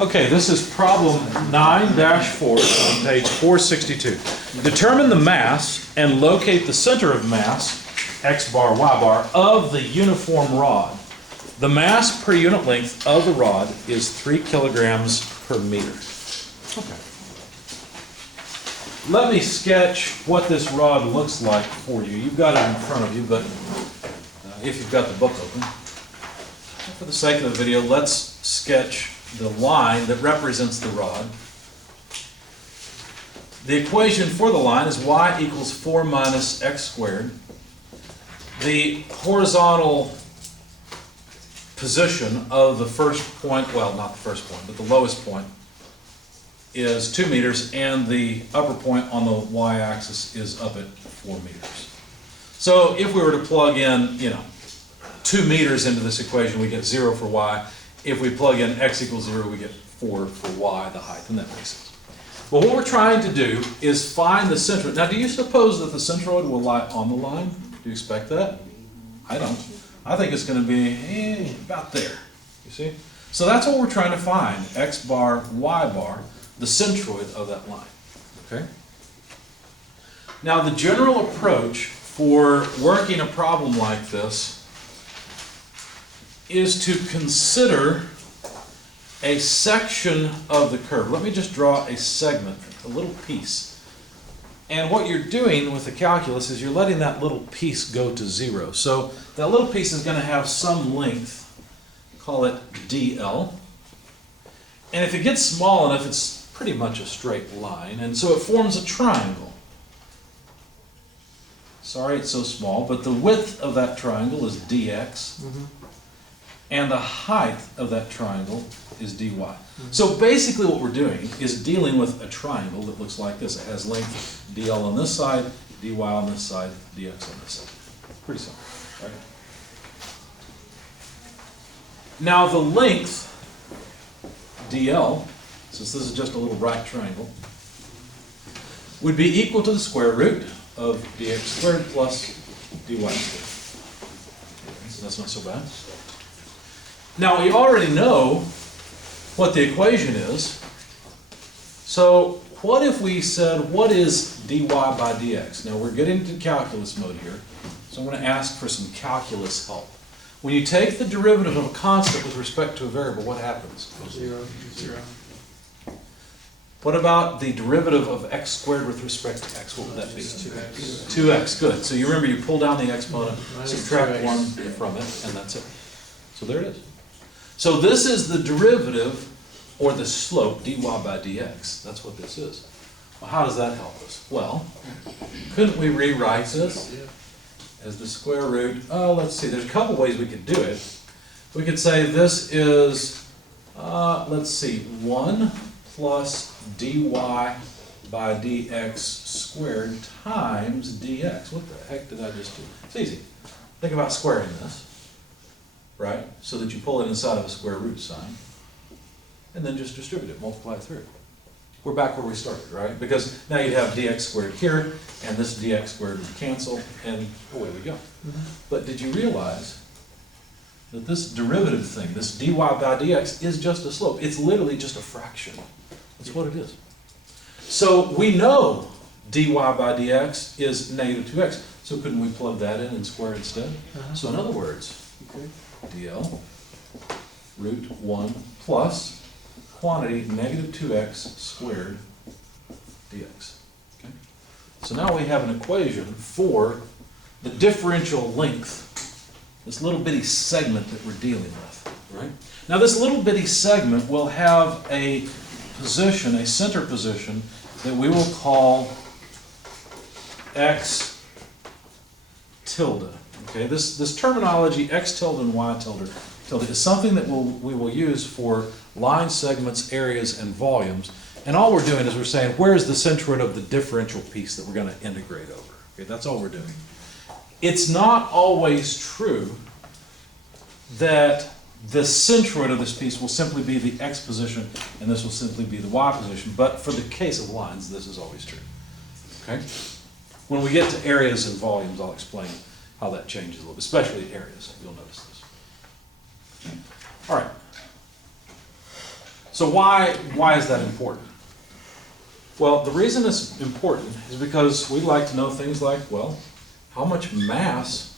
Okay, this is problem 9-4 on page 462. Determine the mass and locate the center of mass, x bar, y bar, of the uniform rod. The mass per unit length of the rod is 3 kilograms per meter. Okay. Let me sketch what this rod looks like for you. You've got it in front of you, but if you've got the book open. For the sake of the video, let's sketch the line that represents the rod. The equation for the line is y equals 4 minus x squared. The horizontal position of the first point, well, not the first point, but the lowest point, is 2 meters, and the upper point on the y-axis is up at 4 meters. So if we were to plug in, 2 meters into this equation, we get 0 for y. If we plug in x equals 0, we get 4 for y, the height, and that makes sense. But what we're trying to do is find the centroid. Now, do you suppose that the centroid will lie on the line? Do you expect that? I don't. I think it's going to be about there, you see? So that's what we're trying to find, x bar, y bar, the centroid of that line, okay? Now, the general approach for working a problem like this is to consider a section of the curve. Let me just draw a segment, a little piece. And what you're doing with the calculus is you're letting that little piece go to 0. So that little piece is going to have some length, call it dl. And if it gets small enough, it's pretty much a straight line, and so it forms a triangle. Sorry it's so small, but the width of that triangle is dx. And the height of that triangle is dy. So basically what we're doing is dealing with a triangle that looks like this. It has length dl on this side, dy on this side, dx on this side. Pretty simple, right? Now the length dl, since this is just a little right triangle, would be equal to the square root of dx squared plus dy squared. So that's not so bad. Now, we already know what the equation is. So what if we said, what is dy by dx? Now, we're getting into calculus mode here, so I'm going to ask for some calculus help. When you take the derivative of a constant with respect to a variable, what happens? 0. What about the derivative of x squared with respect to x? What would that be? 2x. 2x, good. So you remember you pull down the exponent, Minus subtract 2x. 1 from it, and that's it. So there it is. So this is the derivative, or the slope, dy by dx. That's what this is. Well, how does that help us? Well, couldn't we rewrite this as the square root? Oh, let's see. There's a couple ways we could do it. We could say this is, let's see, 1 plus dy by dx squared times dx. What the heck did I just do? It's easy. Think about squaring this, right? So that you pull it inside of a square root sign, and then just distribute it, multiply it through. We're back where we started, right? Because now you have dx squared here, and this dx squared would cancel, and away we go. But did you realize that this derivative thing, this dy by dx, is just a slope? It's literally just a fraction. That's what it is. So we know dy by dx is negative 2x. So couldn't we plug that in and square instead? So in other words, dl root 1 plus quantity negative 2x squared dx. Okay? So now we have an equation for the differential length, this little bitty segment that we're dealing with. Right? Now this little bitty segment will have a position, a center position, that we will call x tilde. Okay, this terminology, x tilde and y tilde, is something that we will use for line segments, areas, and volumes. And all we're doing is we're saying, where's the centroid of the differential piece that we're going to integrate over? Okay, that's all we're doing. It's not always true that the centroid of this piece will simply be the x position and this will simply be the y position, but for the case of lines, this is always true. Okay? When we get to areas and volumes, I'll explain how that changes a little bit, especially areas. You'll notice this. All right. So why is that important? Well, the reason it's important is because we'd like to know things like, well, how much mass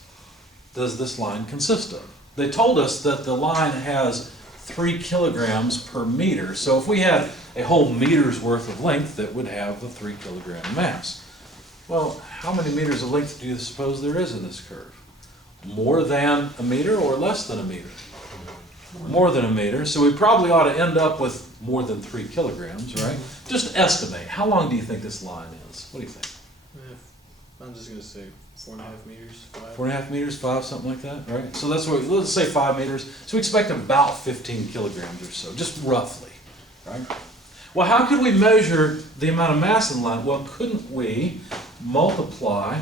does this line consist of? They told us that the line has 3 kilograms per meter. So if we had a whole meter's worth of length, that would have the 3 kilogram mass. Well, how many meters of length do you suppose there is in this curve? More than a meter or less than a meter? More than a meter. So we probably ought to end up with more than 3 kilograms, right? Just estimate. How long do you think this line is? What do you think? I'm just gonna say 4.5 meters, 5. 4.5 meters, 5, something like that, right? So that's what, let's say 5 meters. So we expect about 15 kilograms or so, just roughly, right? Well, how could we measure the amount of mass in the line? Well, couldn't we multiply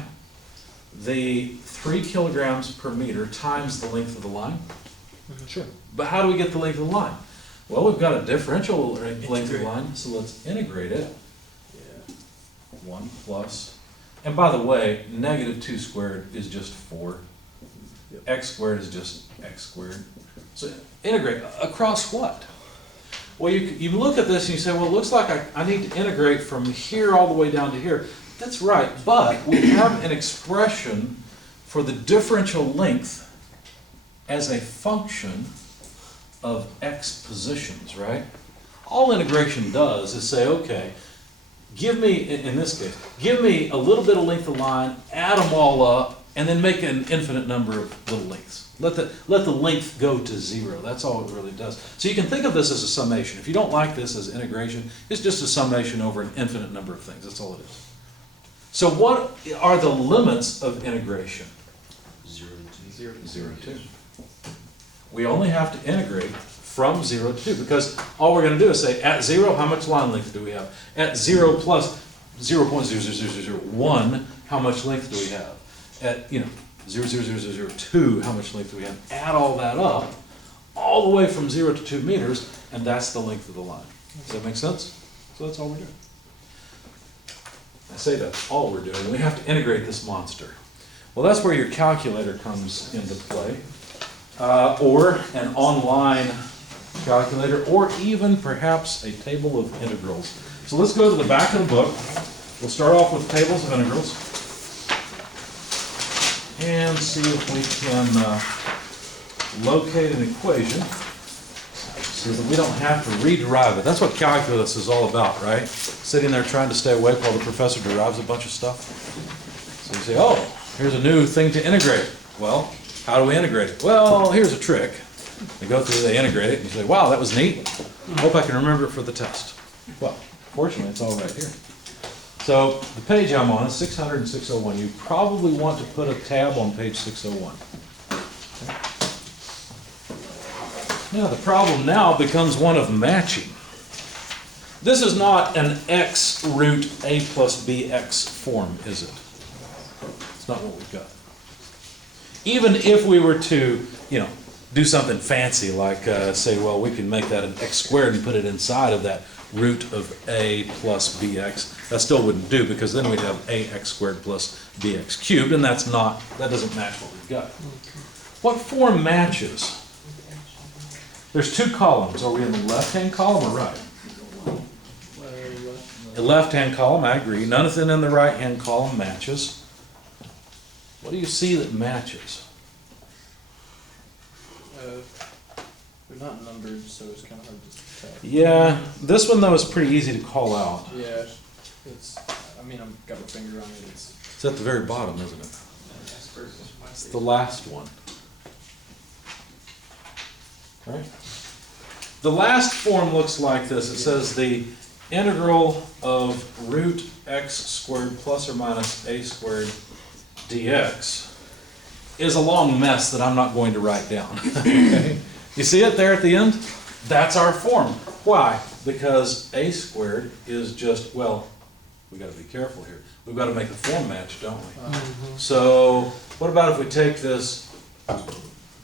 the 3 kilograms per meter times the length of the line? Sure. But how do we get the length of the line? Well, we've got a differential length of the line, so let's integrate it. Yeah. 1 plus, and by the way, negative 2 squared is just 4. Yep. X squared is just x squared. So integrate across what? Well, you look at this and you say, well, it looks like I need to integrate from here all the way down to here. That's right, but we have an expression for the differential length as a function of x positions, right? All integration does is say, okay, give me, in this case, give me a little bit of length of line, add them all up, and then make an infinite number of little lengths. Let the length go to 0. That's all it really does. So you can think of this as a summation. If you don't like this as integration, it's just a summation over an infinite number of things. That's all it is. So what are the limits of integration? 0 to 0 to 2. We only have to integrate from 0 to 2, because all we're going to do is say, at 0, how much line length do we have? At 0 plus 0.00001, how much length do we have? At 0.00002, how much length do we have? Add all that up, all the way from 0 to 2 meters, and that's the length of the line. Does that make sense? So that's all we're doing. I say that's all we're doing. We have to integrate this monster. Well, that's where your calculator comes into play. Or an online calculator, or even perhaps a table of integrals. So let's go to the back of the book. We'll start off with tables of integrals and see if we can locate an equation so that we don't have to rederive it. That's what calculus is all about, right? Sitting there trying to stay awake while the professor derives a bunch of stuff. So you say, oh, here's a new thing to integrate. Well, how do we integrate it? Well, here's a trick. They go through, they integrate it, and you say, wow, that was neat. Hope I can remember it for the test. Well, fortunately, it's all right here. So the page I'm on is 600 and 601. You probably want to put a tab on page 601. Now, the problem now becomes one of matching. This is not an x root a plus bx form, is it? It's not what we've got. Even if we were to, do something fancy like say, well, we can make that an x squared and put it inside of that root of a plus bx, that still wouldn't do, because then we'd have ax squared plus bx cubed, and that doesn't match what we've got. What form matches? There's 2 columns. Are we in the left-hand column or right? The left-hand column, I agree. Nothing in the right-hand column matches. What do you see that matches? They're not numbered, so it's kind of hard to tell. Yeah, this one though is pretty easy to call out. Yeah, I've got my finger on it. It's at the very bottom, isn't it? It's the last one. Right? The last form looks like this. It says the integral of root x squared plus or minus a squared dx is a long mess that I'm not going to write down. Okay? You see it there at the end? That's our form. Why? Because a squared is just, well, we got to be careful here. We've got to make the form match, don't we? So what about if we take this,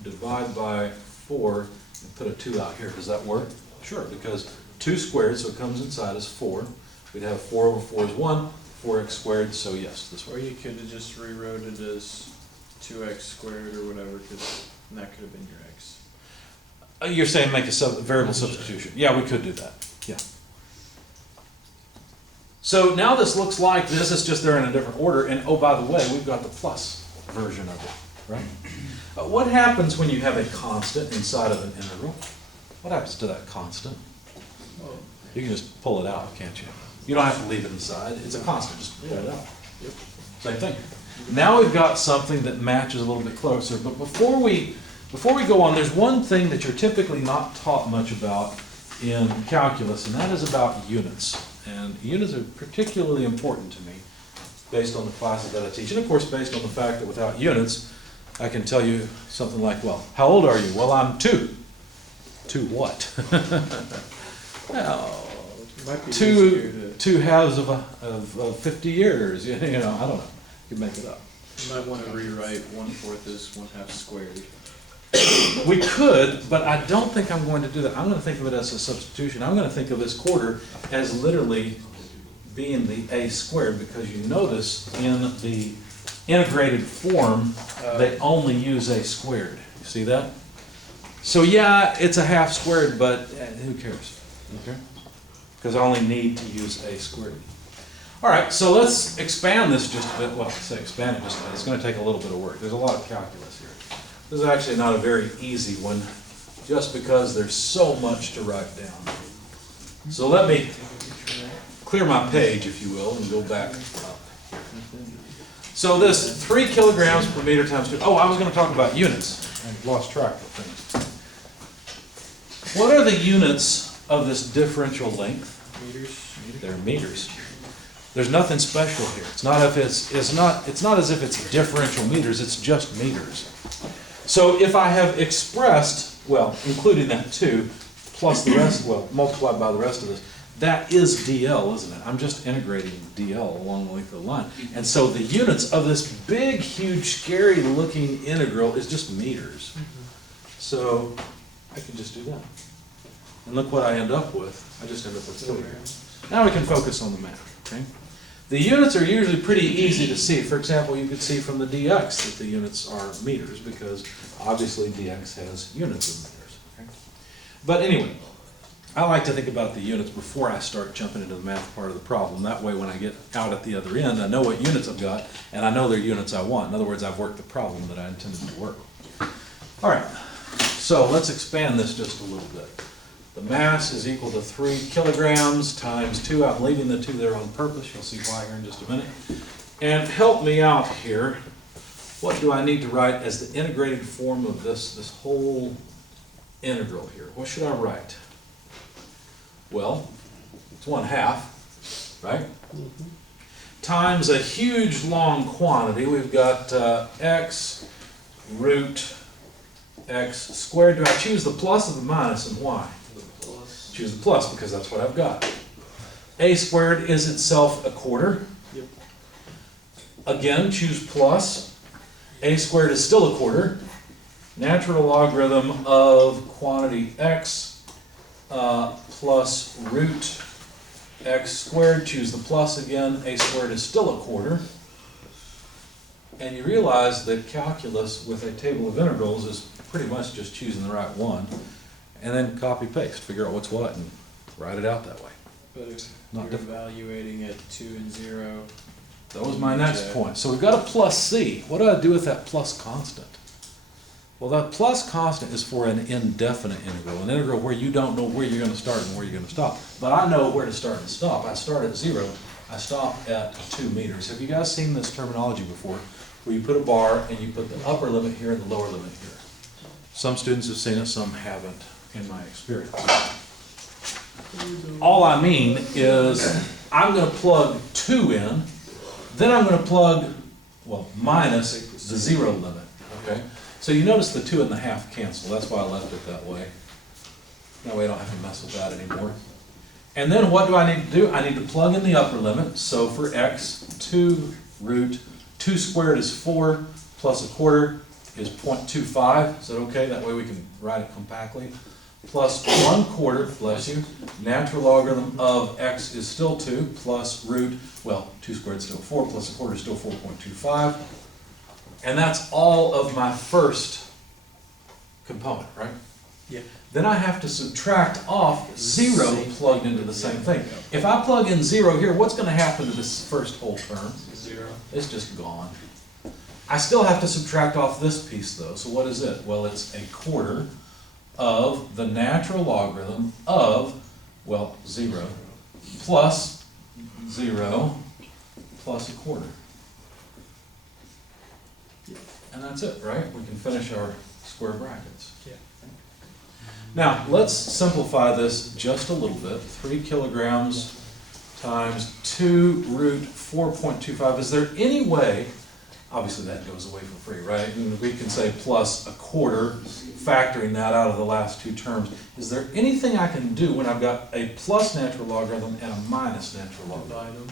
divide by 4, and put a 2 out here? Does that work? Sure, because 2 squared, so it comes inside as 4. We'd have 4 over 4 is 1, 4x squared, so yes, this Or way. you could have just rewrote it as 2x squared or whatever, and that could have been your x. You're saying make a variable substitution. Yeah, we could do that, yeah. So now this looks like this, it's just they're in a different order, and oh, by the way, we've got the plus version of it, right? What happens when you have a constant inside of an integral? What happens to that constant? You can just pull it out, can't you? You don't have to leave it inside, it's a constant, just pull it out. Same thing. Now we've got something that matches a little bit closer, but before we go on, there's one thing that you're typically not taught much about in calculus, and that is about units. And units are particularly important to me, based on the classes that I teach, and of course based on the fact that without units, I can tell you something like, well, how old are you? Well, I'm 2. 2 what? Well, Might be easier to, two halves of 50 years, you know, I don't know, you can make it up. you might want to rewrite 1/4 as 1/2 squared. We could, but I don't think I'm going to do that. I'm going to think of it as a substitution. I'm going to think of this quarter as literally being the a squared, because you notice in the integrated form, they only use a squared. You see that? So yeah, it's a half squared, but who cares? Okay? Because I only need to use a squared. All right, so let's expand this just a bit. Well, I say expand it just a bit. It's going to take a little bit of work. There's a lot of calculus here. This is actually not a very easy one, just because there's so much to write down. So let me clear my page, if you will, and go back up. So this 3 kilograms per meter times 2. Oh, I was going to talk about units. I lost track of things. What are the units of this differential length? Meters? They're meters. There's nothing special here. It's not as if it's differential meters, it's just meters. So if I have expressed, well, including that 2, plus the rest, well, multiplied by the rest of this, that is DL, isn't it? I'm just integrating DL along the length of the line. And so the units of this big, huge, scary looking integral is just meters. So I can just do that. And look what I end up with. I just end up with kilograms. Now we can focus on the math, okay? The units are usually pretty easy to see. For example, you could see from the dx that the units are meters, because obviously dx has units in meters, okay? But anyway, I like to think about the units before I start jumping into the math part of the problem. That way when I get out at the other end, I know what units I've got, and I know they're units I want. In other words, I've worked the problem that I intended to work. All right, so let's expand this just a little bit. The mass is equal to 3 kilograms times 2. I'm leaving the 2 there on purpose. You'll see why here in just a minute. And help me out here. What do I need to write as the integrated form of this whole integral here? What should I write? Well, it's 1/2, right? Mm-hmm. Times a huge long quantity. We've got x root x squared. Do I choose the plus or the minus, and why? Choose the plus because that's what I've got. A squared is itself a quarter. Yep. Again, choose plus. A squared is still a quarter. Natural logarithm of quantity x plus root x squared. Choose the plus again. A squared is still a quarter. And you realize that calculus with a table of integrals is pretty much just choosing the right one. And then copy paste, figure out what's what, and write it out that way. But if Not you're difficult. evaluating at 2 and 0, That was my next point. So we've got a plus c. What do I do with that plus constant? Well, that plus constant is for an indefinite integral, an integral where you don't know where you're going to start and where you're going to stop. But I know where to start and stop. I start at 0. I stop at 2 meters. Have you guys seen this terminology before, where you put a bar and you put the upper limit here and the lower limit here? Some students have seen it, some haven't, in my experience. All I mean is I'm going to plug 2 in, then I'm going to plug, well, minus the 0 limit, okay? So you notice the 2 1/2 cancel. That's why I left it that way. That way I don't have to mess with that anymore. And then what do I need to do? I need to plug in the upper limit. So for x, 2 root 2 squared is 4 plus a quarter is 0.25. Is that okay? That way we can write it compactly. Plus 1/4, bless you, natural logarithm of x is still 2, plus root, well, 2 squared is still 4, plus a quarter is still 4.25. And that's all of my first component, right? Yeah. Then I have to subtract off 0 Same plugged thing. into the same Yeah. thing. If I plug in 0 here, what's gonna happen to this first whole term? 0. It's just gone. I still have to subtract off this piece though, so what is it? Well, it's a quarter of the natural logarithm of, well, 0 plus 0 plus a quarter. And that's it, right? We can finish our square brackets. Yeah. Now, let's simplify this just a little bit. 3 kilograms times 2 root 4.25. Is there any way, obviously that goes away for free, right? And we can say plus a quarter, factoring that out of the last two terms. Is there anything I can do when I've got a plus natural logarithm and a minus natural logarithm?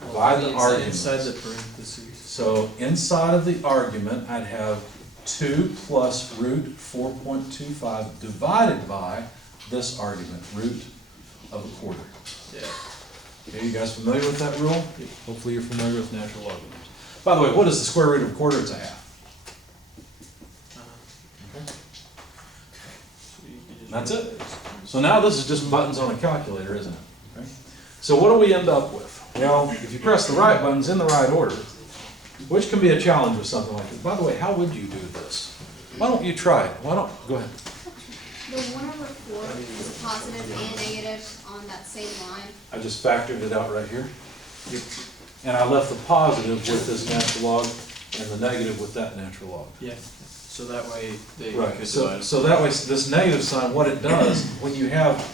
Divide the arguments. Inside the parentheses. So inside of the argument, I'd have 2 plus root 4.25 divided by this argument, root of a quarter. Yeah. Okay, you guys familiar with that rule? Hopefully you're familiar with natural logarithms. By the way, what is the square root of a quarter? It's a half. So you can just That's write it. that. So now this is just buttons on a calculator, isn't it? Okay. So what do we end up with? Well, if you press the right buttons in the right order, which can be a challenge with something like this. By the way, how would you do this? Why don't you try it? Go ahead. The 1/4 is positive and negative on that same line. I just factored it out right here. Yep. And I left the positive with this natural log and the negative with that natural log. Yeah, so that way they Right, could so, divide. so that way, this negative sign, what it does, when you have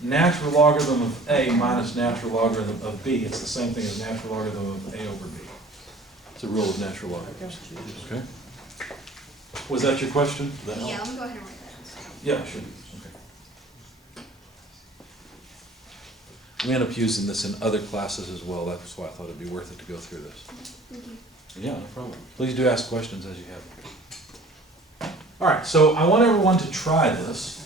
natural logarithm of A minus natural logarithm of B, it's the same thing as natural logarithm of A over B. It's a rule of natural logarithms. Okay? Was that your question? Did that help? Yeah, I'm gonna go ahead and write that. Yeah, sure. Okay. We end up using this in other classes as well. That's why I thought it'd be worth it to go through this. Thank you. Yeah, no problem. Please do ask questions as you have. All right, so I want everyone to try this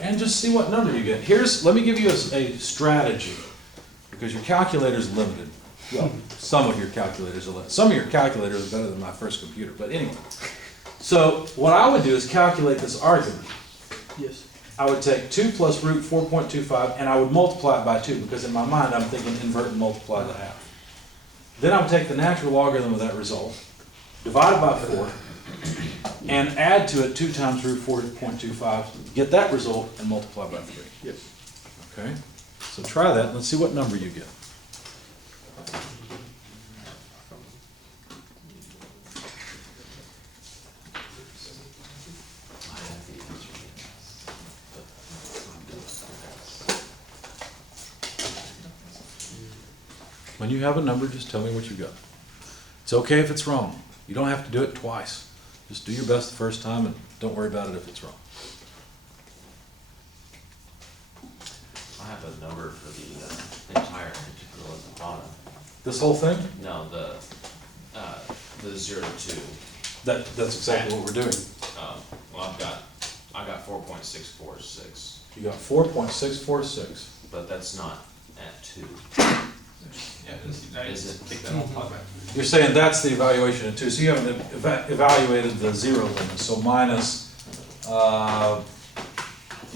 and just see what number you get. Let me give you a strategy, because your calculator's limited. Well, some of your calculators are limited. Some of your calculators are better than my first computer, but anyway. So what I would do is calculate this argument. Yes. I would take 2 plus root 4.25 and I would multiply it by 2, because in my mind I'm thinking invert and multiply the half. Then I would take the natural logarithm of that result, divide it by 4, and add to it 2 times root 4.25, get that result, and multiply by 3. Yep. Okay? So try that, let's see what number you get. When you have a number, just tell me what you got. It's okay if it's wrong. You don't have to do it twice. Just do your best the first time and don't worry about it if it's wrong. I have a number for the entire integral at the bottom. This whole thing, No, the 0 to 2. that's exactly what we're doing. Well, I got 4.646, You got 4.646. but that's not at 2. Is it? You're saying that's the evaluation of 2, so you haven't evaluated the 0 limit, so minus the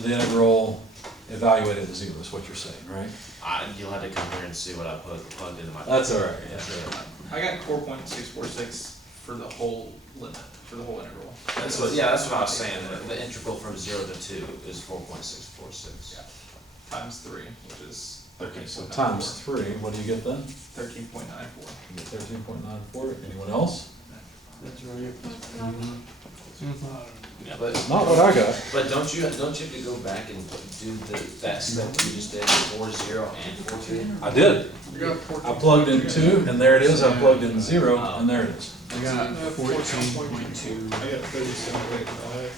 integral evaluated at 0 is what you're saying, right? You'll have to come here and see what I plugged into my. That's all right, yeah. I got 4.646 for the whole limit, for the whole integral. That's what I was saying. The integral from 0 to 2 is 4.646. Yeah. Times 3, which is Okay, so 13.94. times 3, what do you get then? 13.94. You get 13.94. Anyone else? That's right. But Not what I got. But don't you have to go back and do that step you just did, 4, 0, and 4, 2? I did. I plugged in 2, and there it is. I plugged in 0, and there it is. I got 14.2. I got 37.5.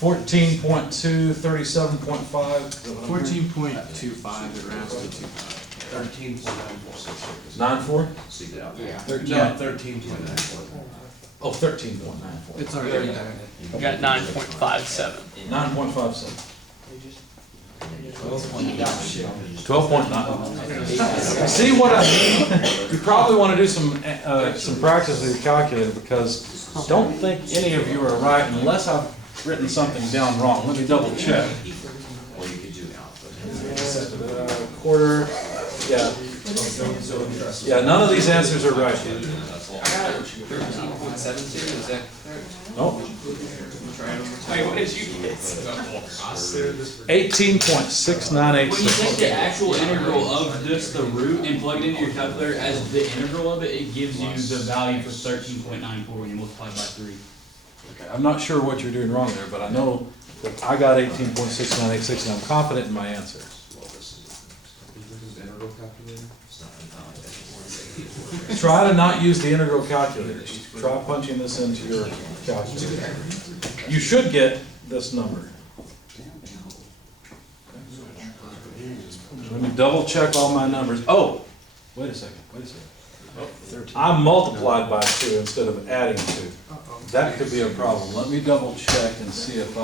14.2, 37.5. 14.25, it rounds to 2.5. 94? See that? No, 13.94. Oh, 13.94. It's already there. You got 9.57. 9.57. 12.9. See what I mean? You probably want to do some practice with your calculator, because don't think any of you are right unless I've written something down wrong. Let me double check. Or you could do Quarter, yeah. Yeah, none of these answers are right. 13.72, is that correct? Nope. Wait, what did you get? 18.6986. When you take the actual integral of just the root and plug it into your calculator as the integral of it, it gives you the value for 13.94 when you multiply it by 3. Okay, I'm not sure what you're doing wrong there, but I know that I got 18.6986 and I'm confident in my answer. Try to not use the integral calculator. Just try punching this into your calculator. You should get this number. Let me double check all my numbers. Oh, wait a second. I multiplied by 2 instead of adding 2. That could be a problem. Let me double check and see if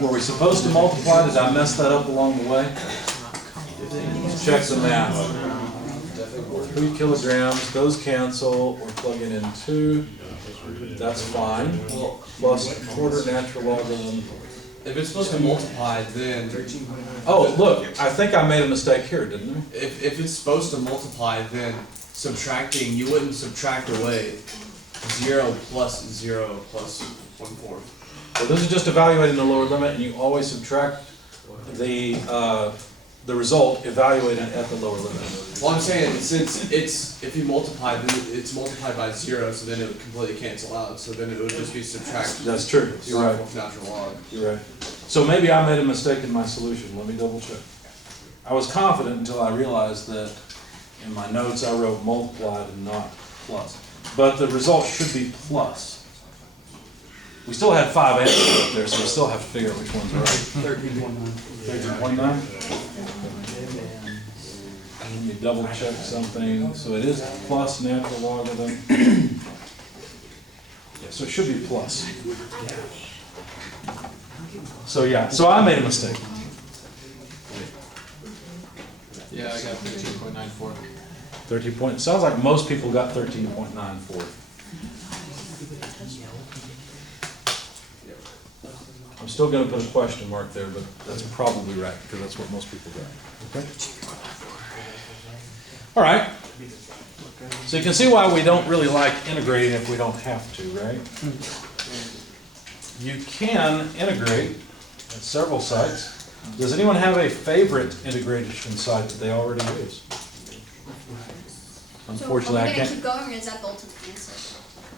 were we supposed to multiply? Did I mess that up along the way? Let's check the math. 3 kilograms, those cancel, we're plugging in 2, that's fine. Plus quarter natural logarithm. If it's supposed to multiply, then Oh, look, I think I made a mistake here, didn't I? if it's supposed to multiply, then subtracting, you wouldn't subtract away 0 plus 0 plus 1/4. Well, this is just evaluating the lower limit, and you always subtract the result evaluated at the lower limit. Well, I'm saying, since if you multiply, then it's multiplied by 0, so then it would completely cancel out, so then it would just be subtracted. That's true, you're right, Natural log. you're right. So maybe I made a mistake in my solution, let me double check. I was confident until I realized that in my notes I wrote multiplied and not plus. But the result should be plus. We still had 5 answers up there, so we still have to figure out which ones are right. 13.9. 13.9? Let me double check something. So it is plus natural logarithm. Yeah, so it should be plus. So yeah, so I made a mistake. Yeah, I got 13.94. 13 point, sounds like most people got 13.94. I'm still gonna put a question mark there, but that's probably right, because that's what most people got. Okay? All right. So you can see why we don't really like integrating if we don't have to, right? You can integrate at several sites. Does anyone have a favorite integration site that they already use? Unfortunately, I So are we can't. gonna keep going, or is that the ultimate answer?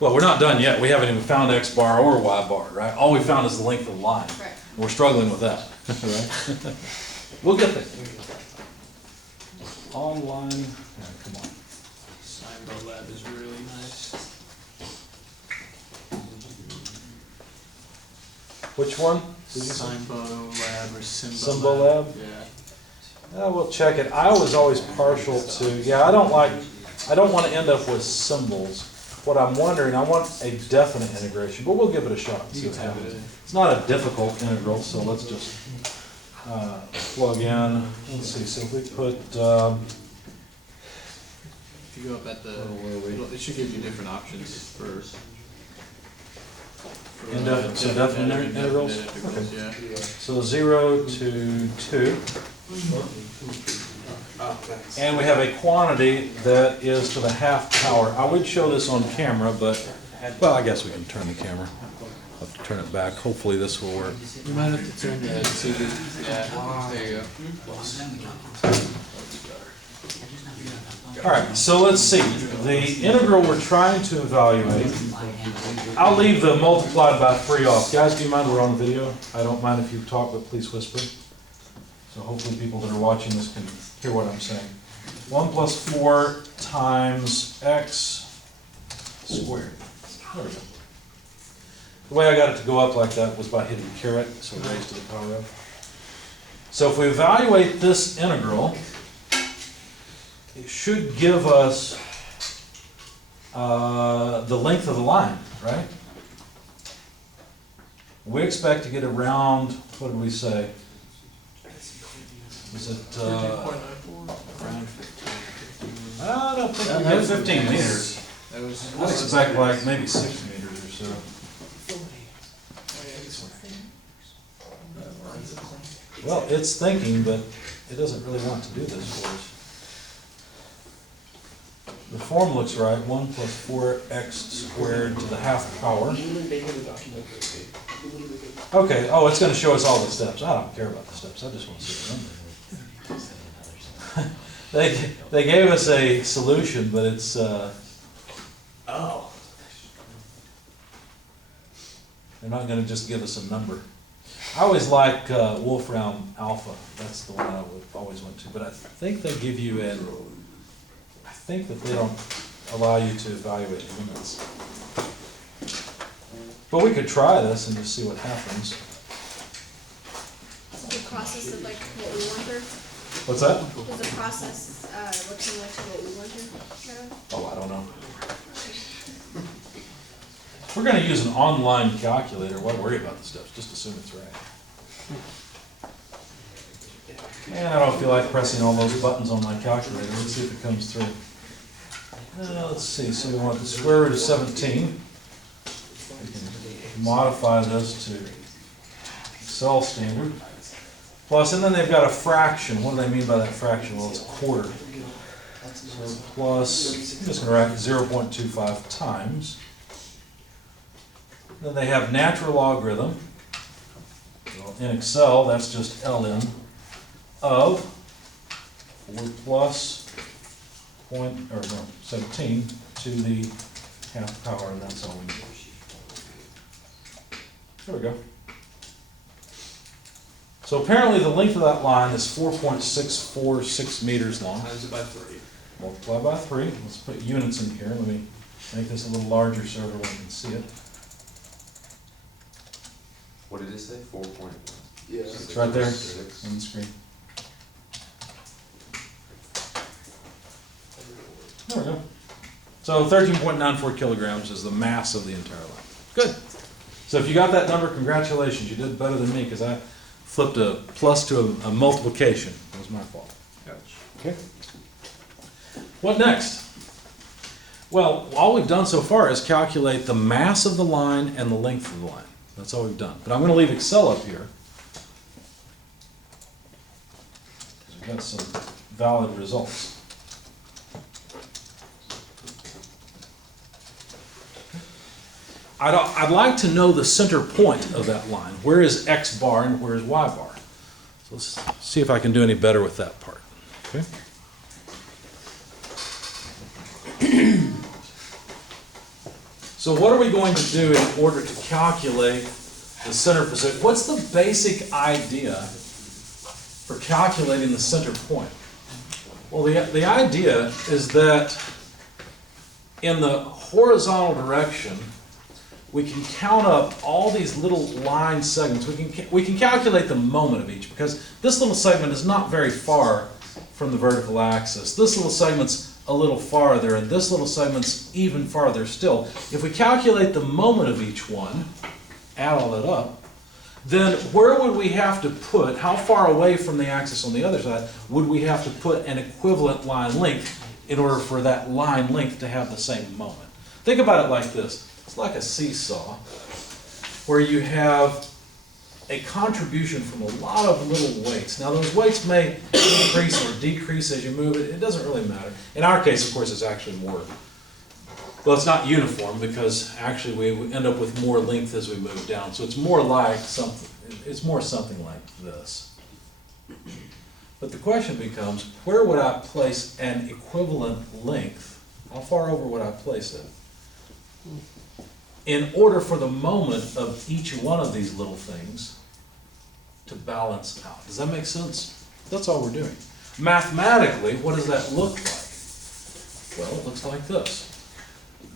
Well, we're not done yet. We haven't even found X bar or Y bar, right? All we found is the length of the line. Right. We're struggling with that, right? We'll get there. Online, yeah, come on. Signbow Lab is really nice. Which one? Signbow Lab or Symbol Symbol Lab? Yeah. We'll check it. I was always partial to, yeah, I don't want to end up with symbols. What I'm wondering, I want a definite integration, but we'll give it a shot and see what happens. It's not a difficult integral, so let's just plug in. Let's see, so if we put, If you go up at the, it should give you different options for so definite integrals? Okay. Yeah. So 0 to 2. And we have a quantity that is to the half power. I would show this on camera, but, well, I guess we can turn the camera. I'll have to turn it back. Hopefully this will work. You might have to turn the TV. Yeah, there you go. All right, so let's see. The integral we're trying to evaluate, I'll leave the multiplied by 3 off. Guys, do you mind we're on video? I don't mind if you talk, but please whisper. So hopefully people that are watching this can hear what I'm saying. 1 plus 4 times x squared. There we go. The way I got it to go up like that was by hitting caret, so raised to the power of. So if we evaluate this integral, it should give us the length of the line, right? We expect to get around, what did we say? Was it, Around 15. I don't think we got 15 meters. That was. I'd expect like maybe 6 meters or so. Well, it's thinking, but it doesn't really want to do this for us. The form looks right, 1 plus 4x squared to the half power. Okay, oh, it's gonna show us all the steps. I don't care about the steps, I just want to see the number. They gave us a solution, but it's, Oh. they're not gonna just give us a number. I always like Wolfram Alpha, that's the one I would always went to, but I think they give you I think that they don't allow you to evaluate limits. But we could try this and just see what happens. Does the process of like what we went through? What's that? Does the process look similar to what we went through? Shadow? Oh, I don't know. We're gonna use an online calculator, why worry about the steps, just assume it's right. And I don't feel like pressing all those buttons on my calculator, let's see if it comes through. Let's see, so we want the square root of 17. We can modify this to Excel standard. Plus, and then they've got a fraction, what do they mean by that fraction? Well, it's a quarter. So plus, I'm just gonna write 0.25 times. Then they have natural logarithm. Well, in Excel, that's just ln of 4 plus 17 to the half power, and that's all we need. There we go. So apparently the length of that line is 4.646 meters long. Times it by 3. Multiply by 3. Let's put units in here. Let me make this a little larger so everyone can see it. What did it say? 4.1? Yeah. It's right there on the screen. There we go. So 13.94 kilograms is the mass of the entire line. Good. So if you got that number, congratulations. You did better than me because I flipped a plus to a multiplication. That was my fault. Okay. What next? Well, all we've done so far is calculate the mass of the line and the length of the line. That's all we've done. But I'm going to leave Excel up here because we've got some valid results. I'd like to know the center point of that line. Where is X bar and where is Y bar? So let's see if I can do any better with that part. Okay. So what are we going to do in order to calculate the center position? What's the basic idea for calculating the center point? Well, the idea is that in the horizontal direction, we can count up all these little line segments. We can calculate the moment of each because this little segment is not very far from the vertical axis. This little segment's a little farther, and this little segment's even farther still. If we calculate the moment of each one, add all that up, then where would we have to put, how far away from the axis on the other side, would we have to put an equivalent line length in order for that line length to have the same moment? Think about it like this. It's like a seesaw where you have a contribution from a lot of little weights. Now those weights may increase or decrease as you move it. It doesn't really matter. In our case, of course, it's actually more, well, it's not uniform because actually we end up with more length as we move down. So it's more like something, it's more something like this. But the question becomes, where would I place an equivalent length? How far over would I place it? In order for the moment of each one of these little things to balance out. Does that make sense? That's all we're doing. Mathematically, what does that look like? Well, it looks like this.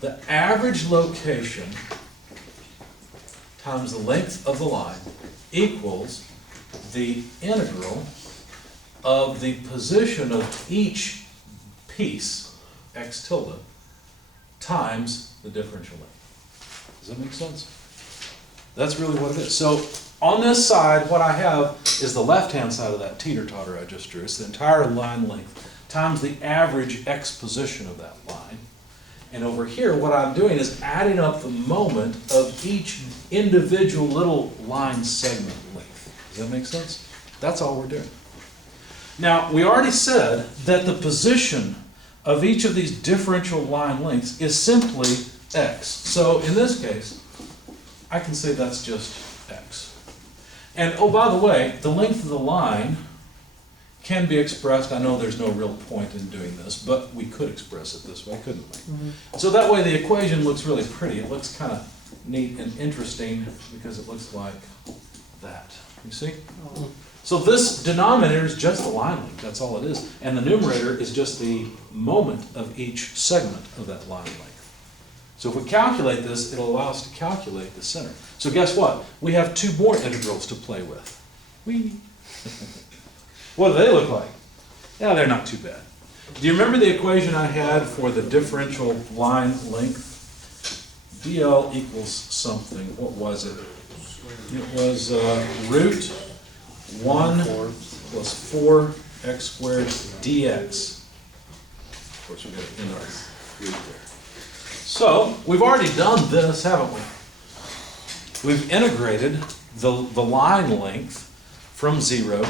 The average location times the length of the line equals the integral of the position of each piece, x tilde, times the differential length. Does that make sense? That's really what it is. So on this side, what I have is the left-hand side of that teeter-totter I just drew. It's the entire line length times the average x position of that line. And over here, what I'm doing is adding up the moment of each individual little line segment length. Does that make sense? That's all we're doing. Now, we already said that the position of each of these differential line lengths is simply x. So in this case, I can say that's just x. And oh, by the way, the length of the line can be expressed, I know there's no real point in doing this, but we could express it this way, couldn't we? So that way the equation looks really pretty. It looks kind of neat and interesting because it looks like that. You see? So this denominator is just the line length, that's all it is. And the numerator is just the moment of each segment of that line length. So if we calculate this, it'll allow us to calculate the center. So guess what? We have two more integrals to play with. Whee! What do they look like? Yeah, they're not too bad. Do you remember the equation I had for the differential line length? dl equals something. What was it? It was root 1 plus 4x squared dx. Of course, we've got to end our root there. So, we've already done this, haven't we? We've integrated the line length from 0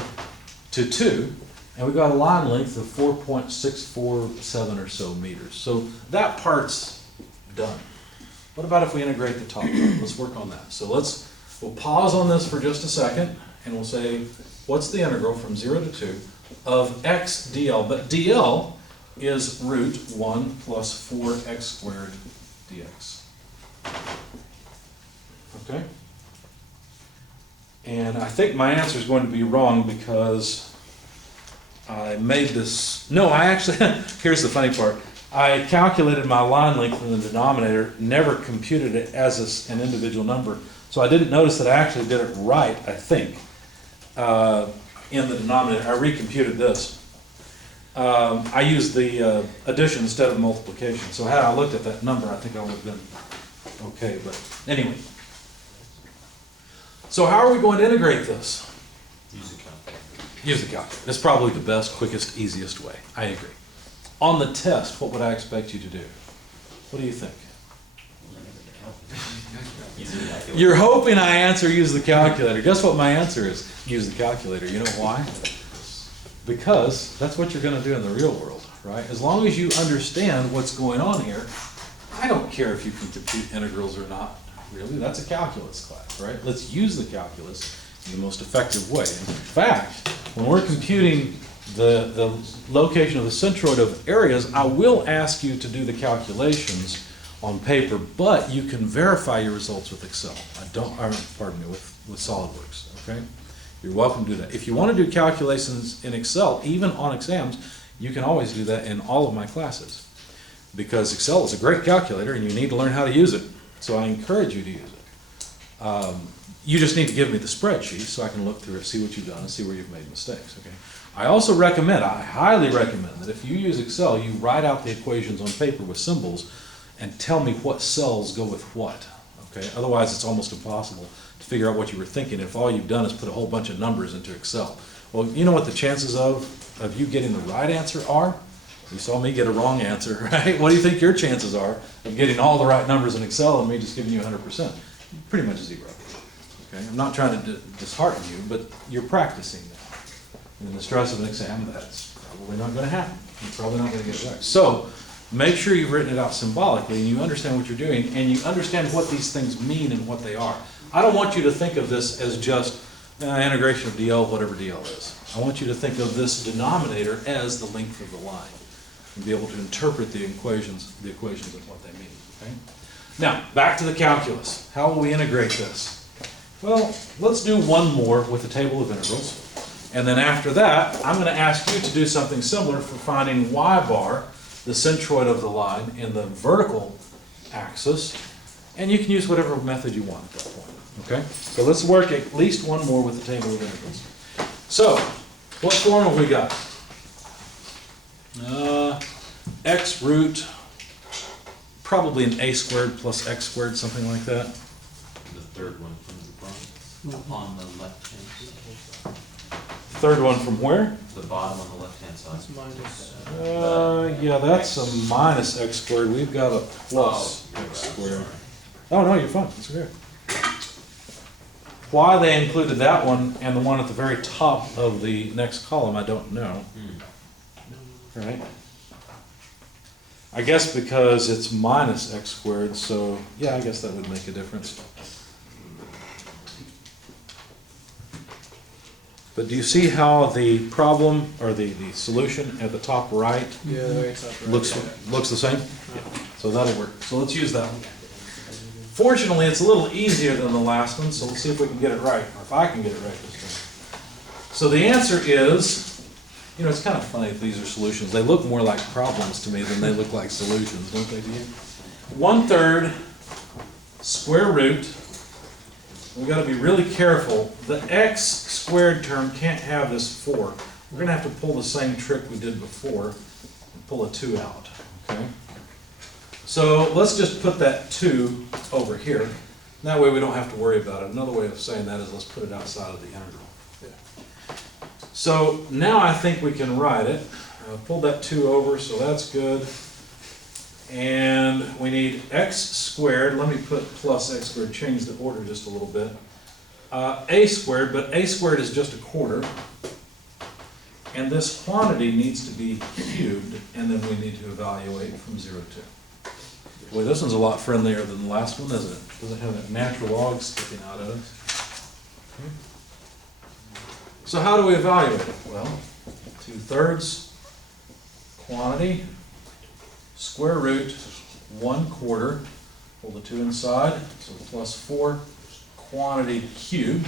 to 2, and we've got a line length of 4.647 or so meters. So that part's done. What about if we integrate the top part? Let's work on that. So we'll pause on this for just a second, and we'll say, what's the integral from 0 to 2 of x dl? But dl is root 1 plus 4x squared dx. Okay? And I think my answer is going to be wrong because I made this, no, I actually, here's the funny part. I calculated my line length in the denominator, never computed it as an individual number. So I didn't notice that I actually did it right, I think, in the denominator. I recomputed this. I used the addition instead of multiplication. So had I looked at that number, I think I would have been okay. But anyway. So how are we going to integrate this? Use a calculator. Use the calculator. It's probably the best, quickest, easiest way. I agree. On the test, what would I expect you to do? What do you think? You're hoping I answer use the calculator. Guess what my answer is? Use the calculator. You know why? Because that's what you're going to do in the real world, right? As long as you understand what's going on here, I don't care if you can compute integrals or not. Really, that's a calculus class, right? Let's use the calculus in the most effective way. In fact, when we're computing the location of the centroid of areas, I will ask you to do the calculations on paper, but you can verify your results with Excel. With SolidWorks, okay? You're welcome to do that. If you want to do calculations in Excel, even on exams, you can always do that in all of my classes. Because Excel is a great calculator and you need to learn how to use it. So I encourage you to use it. You just need to give me the spreadsheet so I can look through it, see what you've done, and see where you've made mistakes, okay? I also recommend, I highly recommend that if you use Excel, you write out the equations on paper with symbols and tell me what cells go with what, okay? Otherwise, it's almost impossible to figure out what you were thinking if all you've done is put a whole bunch of numbers into Excel. Well, you know what the chances of you getting the right answer are? You saw me get a wrong answer, right? What do you think your chances are of getting all the right numbers in Excel and me just giving you 100%? Pretty much zero. Okay? I'm not trying to dishearten you, but you're practicing now. And in the stress of an exam, that's probably not going to happen. You're probably not going to get it right. So make sure you've written it out symbolically and you understand what you're doing and you understand what these things mean and what they are. I don't want you to think of this as just integration of DL, whatever DL is. I want you to think of this denominator as the length of the line and be able to interpret the equations and what they mean. Okay? Now, back to the calculus. How will we integrate this? Well, let's do one more with the table of integrals. And then after that, I'm going to ask you to do something similar for finding y bar, the centroid of the line, in the vertical axis. And you can use whatever method you want at that point. Okay? So let's work at least one more with the table of integrals. So, what form have we got? X root, probably an a squared plus x squared, something like that. The third one from the bottom, on the left hand side. Third one from where? The bottom on the left hand side. Yeah, that's a minus x squared. We've got a plus x squared. Oh, no, you're fine. It's okay. Why they included that one and the one at the very top of the next column, I don't know. Right? I guess because it's minus x squared, so yeah, I guess that would make a difference. But do you see how the problem, or the solution at the top right Yeah, the way it's up right looks the same? So that'll work. So let's use that one. Fortunately, it's a little easier than the last one, so let's see if we can get it right, or if I can get it right this time. So the answer is, you know, it's kind of funny if these are solutions. They look more like problems to me than they look like solutions, don't they to you? 1/3 square root. We've got to be really careful. The x squared term can't have this 4. We're going to have to pull the same trick we did before and pull a 2 out. Okay? So let's just put that 2 over here. That way we don't have to worry about it. Another way of saying that is let's put it outside of the integral. So now I think we can write it. Pulled that 2 over, so that's good. And we need x squared. Let me put plus x squared, change the order just a little bit. A squared, but a squared is just a quarter. And this quantity needs to be cubed, and then we need to evaluate from 0 to. Boy, this one's a lot friendlier than the last one, isn't it? Doesn't have that natural log sticking out of it. Okay. So how do we evaluate it? Well, 2/3 quantity, square root 1/4, pull the 2 inside, so plus 4 quantity cubed,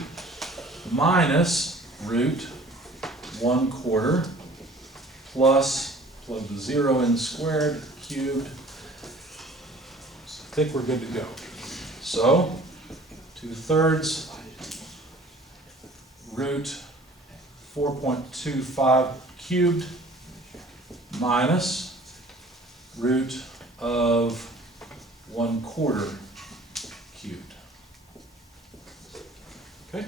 minus root 1/4, plus, plug the 0 in squared, cubed. I think we're good to go. So, 2/3 root 4.25 cubed minus root of 1/4 cubed. Okay?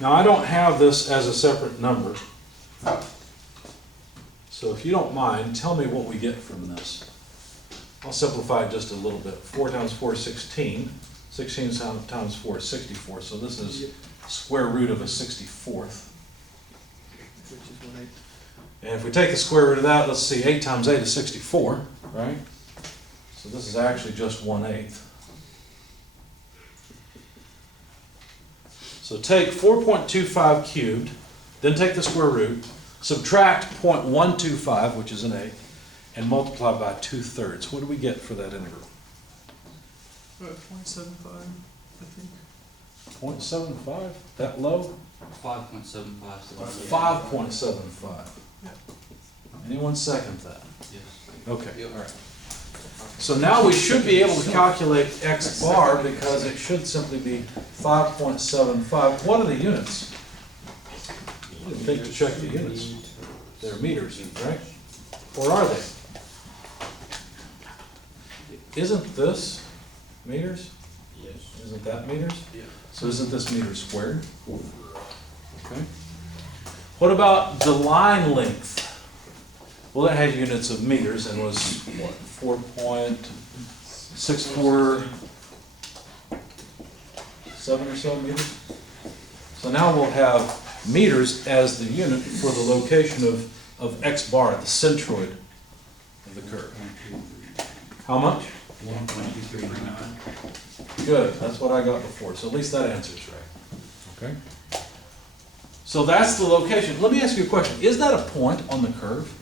Now I don't have this as a separate number. So if you don't mind, tell me what we get from this. I'll simplify it just a little bit. 4 times 4 is 16. 16 times 4 is 64. So this is square root of a 64th. Which is 1/8. And if we take the square root of that, let's see, 8 times 8 is 64, right? So this is actually just 1/8. So take 4.25 cubed, then take the square root, subtract 0.125, which is an 8, and multiply by 2/3. What do we get for that integral? 0.75, I think. 0.75? That low? 5.75. 5.75. Anyone second that? Yes. Okay, all right. So now we should be able to calculate x bar because it should simply be 5.75. What are the units? I didn't think to check the units. They're meters, right? Or are they? Isn't this meters? Yes. Isn't that meters? Yeah. So isn't this meters squared? Okay. What about the line length? Well, that has units of meters and was, what, 4.647 or so meters? So now we'll have meters as the unit for the location of x bar, the centroid of the curve. How much? 1.239. Good, that's what I got before, so at least that answer's right. Okay. So that's the location. Let me ask you a question. Is that a point on the curve?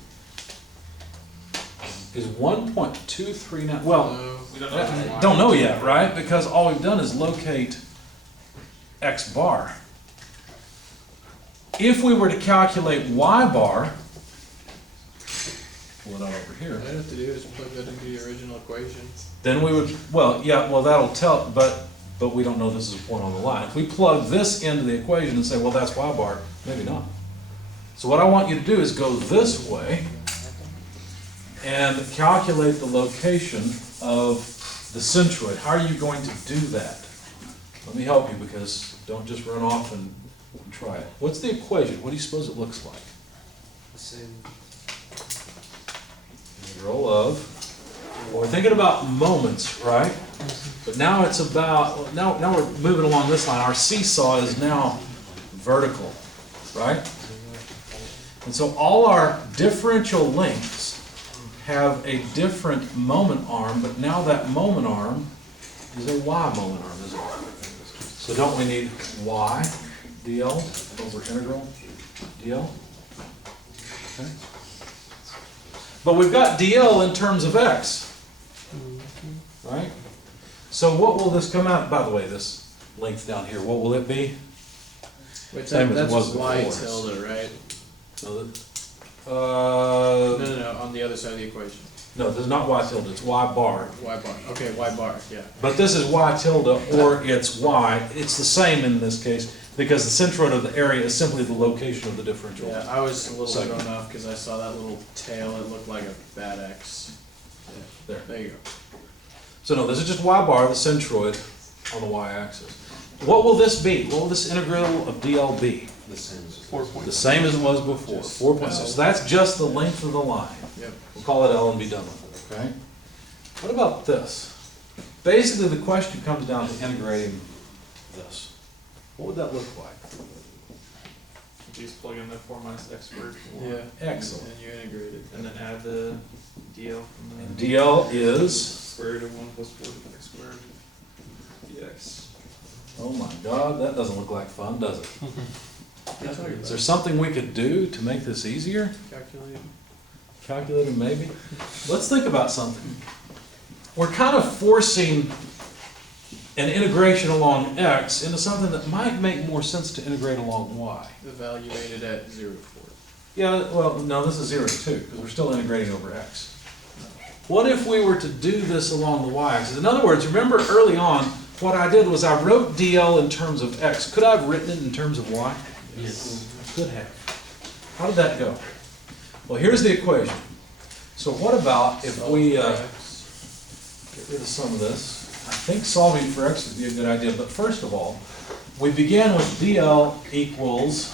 Is 1.239, well, We don't know. don't know yet, right? Because all we've done is locate x bar. If we were to calculate y bar, pull it out over here, All I have to do is plug that into the original equation. then we would, well, yeah, well, that'll tell, but we don't know this is a point on the line. If we plug this into the equation and say, well, that's y bar, maybe not. So what I want you to do is go this way and calculate the location of the centroid. How are you going to do that? Let me help you, because don't just run off and try it. What's the equation? What do you suppose it looks like? Integral of, well, we're thinking about moments, right? But now it's about, now we're moving along this line. Our seesaw is now vertical, right? And so all our differential lengths have a different moment arm, but now that moment arm is a y moment arm, isn't it? So don't we need y dl over integral dl? Okay. But we've got dl in terms of x, right? So what will this come out? By the way, this length down here, what will it be? Wait, Same as it that's was y before. tilde, right? So that, No, on the other side of the equation. no, this is not y tilde, it's y bar. Y bar, okay, y bar, yeah. But this is y tilde, or it's y. It's the same in this case, because the centroid of the area is simply the location of the differential. Yeah, I was a little Second. thrown off because I saw that little tail, it looked like a bad X. There. There you go. So no, this is just y bar, the centroid, on the y-axis. What will this be? What will this integral of dl be? The same as. 4.6. The same as it was before, 4.6. So that's just the length of the line. Yep. We'll call it L and be done with it, okay? What about this? Basically, the question comes down to integrating this. What would that look like? You just plug in the 4 minus x squared. Yeah. Excellent. And you integrate it. And then add the DL from And the dl is, square root of 1 plus 4 x squared dx. oh my God, that doesn't look like fun, does it? That's what Is there something we could do to make this easier? Calculate. Calculator, maybe? Let's think about something. We're kind of forcing an integration along x into something that might make more sense to integrate along y. Evaluated at 0 to 4. Yeah, well, no, this is 0 to 2, because we're still integrating over x. What if we were to do this along the y-axis? In other words, remember early on, what I did was I wrote dl in terms of x. Could I have written it in terms of y? Yes. I could have. How did that go? Well, here's the equation. So what about if we get rid of some of this? I think solving for x would be a good idea, but first of all, we began with dl equals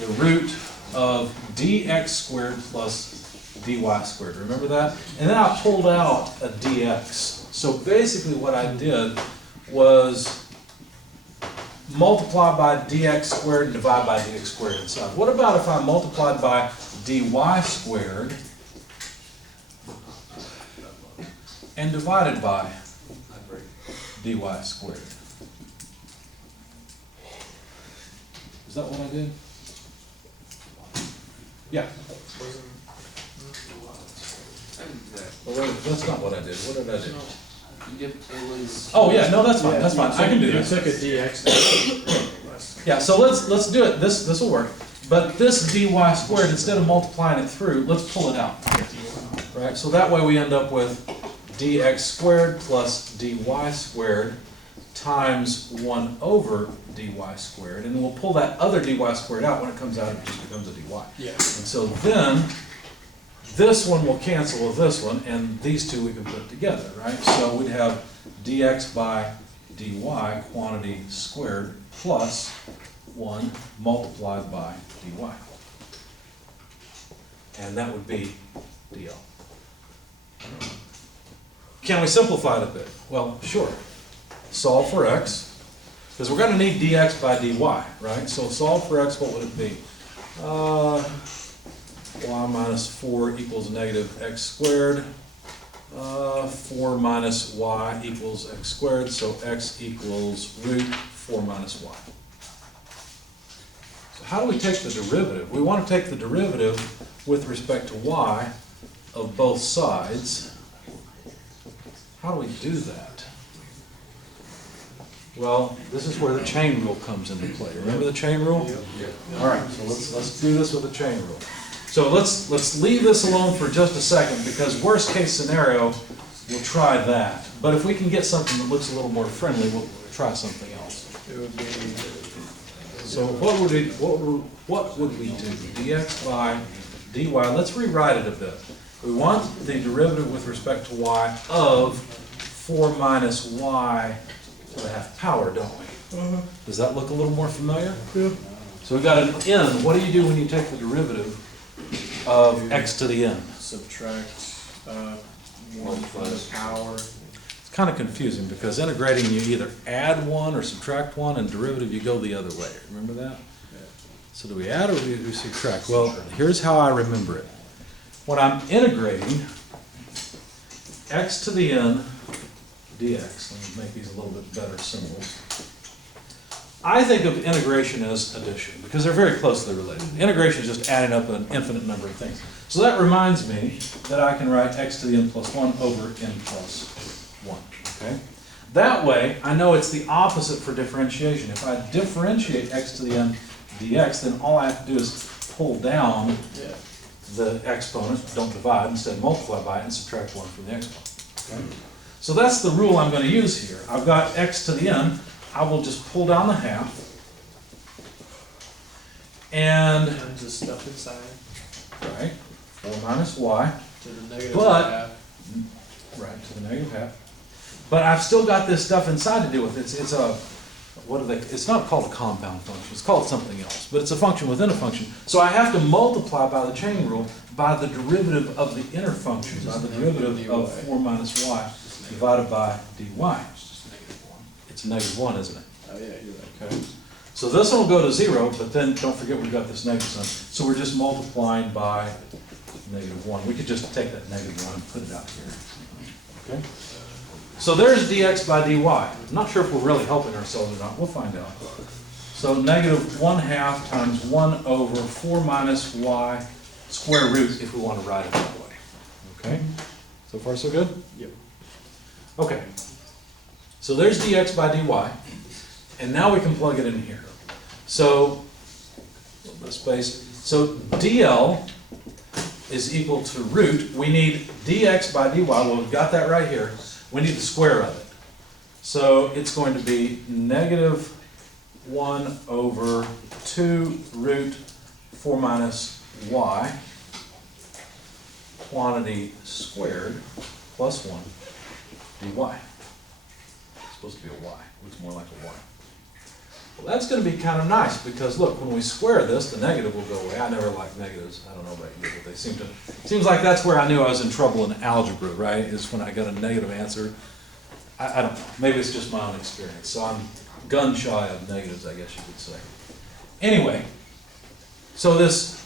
the root of dx squared plus dy squared. Remember that? And then I pulled out a dx. So basically what I did was multiply by dx squared and divide by dx squared inside. What about if I multiplied by dy squared and divided by dy squared? Is that what I did? Yeah. Oh, wait, that's not what I did. What did I do? It was. Oh, yeah, no, that's fine, that's fine. I can do You this. took a dx. Yeah, so let's do it. This will work. But this dy squared, instead of multiplying it through, let's pull it out. Right? So that way we end up with dx squared plus dy squared times 1 over dy squared. And then we'll pull that other dy squared out. When it comes out, it just becomes a dy. Yeah. And so then, this one will cancel with this one, and these two we can put together, right? So we'd have dx by dy, quantity squared, plus 1 multiplied by dy. And that would be dl. Can we simplify it a bit? Well, sure. Solve for x, because we're going to need dx by dy, right? So solve for x, what would it be? Y minus 4 equals negative x squared. 4 minus y equals x squared, so x equals root 4 minus y. So how do we take the derivative? We want to take the derivative with respect to y of both sides. How do we do that? Well, this is where the chain rule comes into play. Remember the chain rule? All right, so let's do this with the chain rule. So let's leave this alone for just a second, because worst case scenario, we'll try that. But if we can get something that looks a little more friendly, we'll try something else. It would be. So what would we do? Dx by dy. Let's rewrite it a bit. We want the derivative with respect to y of 4 minus y to the half power, don't we? Does that look a little more familiar? Yeah. So we've got an n. What do you do when you take the derivative of x to the n? Subtract 1 to the power. It's kind of confusing because integrating you either add one or subtract one, and derivative you go the other way. Remember that? So do we add or do we subtract? Well, here's how I remember it. When I'm integrating x to the n dx, let me make these a little bit better symbols. I think of integration as addition because they're very closely related. Integration is just adding up an infinite number of things. So that reminds me that I can write x to the n plus 1 over n plus 1. Okay? That way, I know it's the opposite for differentiation. If I differentiate x to the n dx, then all I have to do is pull down the exponent, don't divide, instead multiply by it and subtract 1 from the exponent. Okay? So that's the rule I'm going to use here. I've got x to the n. I will just pull down the half, and, Times the stuff inside right, 4 minus y, to the negative But- half. right, to the negative half. But I've still got this stuff inside to deal with. It's a, what do they, it's not called a compound function, it's called something else, but it's a function within a function. So I have to multiply by the chain rule by the derivative of the inner function, by the derivative of 4 minus y divided by dy. It's -1, isn't it? Oh, yeah, you're right. Okay. So this one will go to 0, but then don't forget we've got this negative sign. So we're just multiplying by -1. We could just take that -1 and put it out here. Okay. So there's dx by dy. I'm not sure if we're really helping ourselves or not. We'll find out. So -1/2 times 1 over 4 minus y square root if we want to write it that way. Okay? So far so good? Yep. Okay. So there's dx by dy, and now we can plug it in here. So, a little bit of space. So dl is equal to root. We need dx by dy. Well, we've got that right here. We need the square of it. So it's going to be -1 over 2 root 4 minus y quantity squared plus 1 dy. It's supposed to be a y. Looks more like a y. Well, that's going to be kind of nice because look, when we square this, the negative will go away. I never liked negatives. I don't know about you, but they seems like that's where I knew I was in trouble in algebra, right? Is when I got a negative answer. I don't know. Maybe it's just my own experience. So I'm gun shy of negatives, I guess you could say. Anyway, so this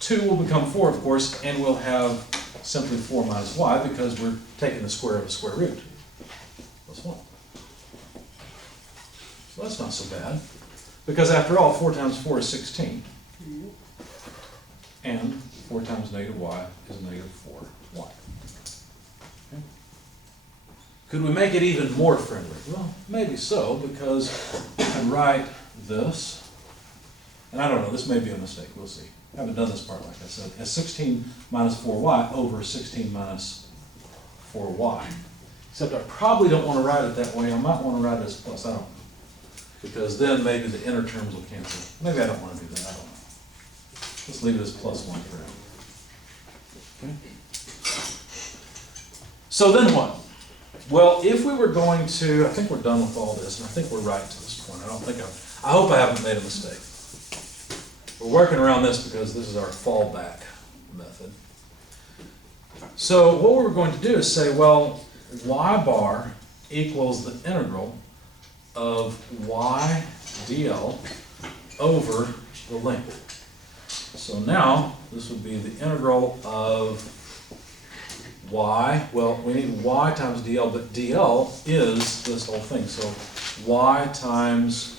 2 will become 4, of course, and we'll have simply 4 minus y because we're taking the square of the square root. Plus 1. So that's not so bad. Because after all, 4 times 4 is 16. And 4 times -y is -4y. Okay. Could we make it even more friendly? Well, maybe so, because I can write this, and I don't know, this may be a mistake, we'll see. I haven't done this part, like I said, as 16 minus 4y over 16 minus 4y. Except I probably don't want to write it that way. I might want to write it as plus, I don't know. Because then maybe the inner terms will cancel. Maybe I don't want to do that, I don't know. Let's leave it as plus 1 for now. Okay. So then what? Well, if we were going to, I think we're done with all this, and I think we're right to this point. I hope I haven't made a mistake. We're working around this because this is our fallback method. So what we're going to do is say, well, y bar equals the integral of y dl over the length. So now, this would be the integral of y, well, we need y times dl, but dl is this whole thing. So y times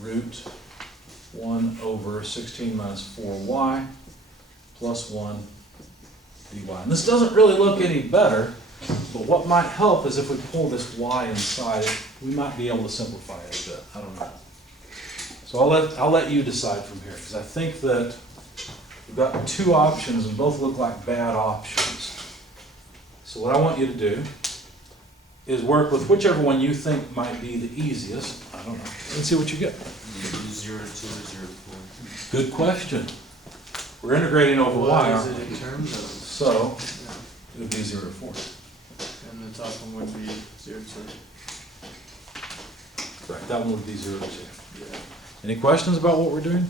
root 1 over 16 minus 4y plus 1 dy. And this doesn't really look any better, but what might help is if we pull this y inside, we might be able to simplify it a bit. I don't know. So I'll let you decide from here, because I think that we've got 2 options and both look like bad options. So what I want you to do is work with whichever one you think might be the easiest, I don't know, and see what you get. 0 to 2 or 0 to 4? Good question. We're integrating over What y, is aren't it we? in terms of? So it would be 0 to 4. And the top one would be 0 to. Correct. That one would be 0 to 2. Yeah. Any questions about what we're doing?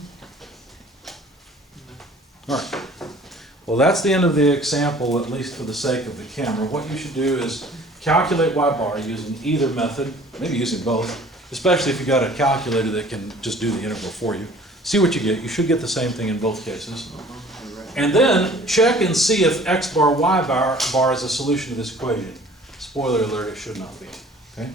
All right. Well, that's the end of the example, at least for the sake of the camera. What you should do is calculate y bar using either method, maybe using both, especially if you got a calculator that can just do the integral for you. See what you get. You should get the same thing in both cases. And then check and see if x bar y bar is a solution to this equation. Spoiler alert, it should not be. Okay?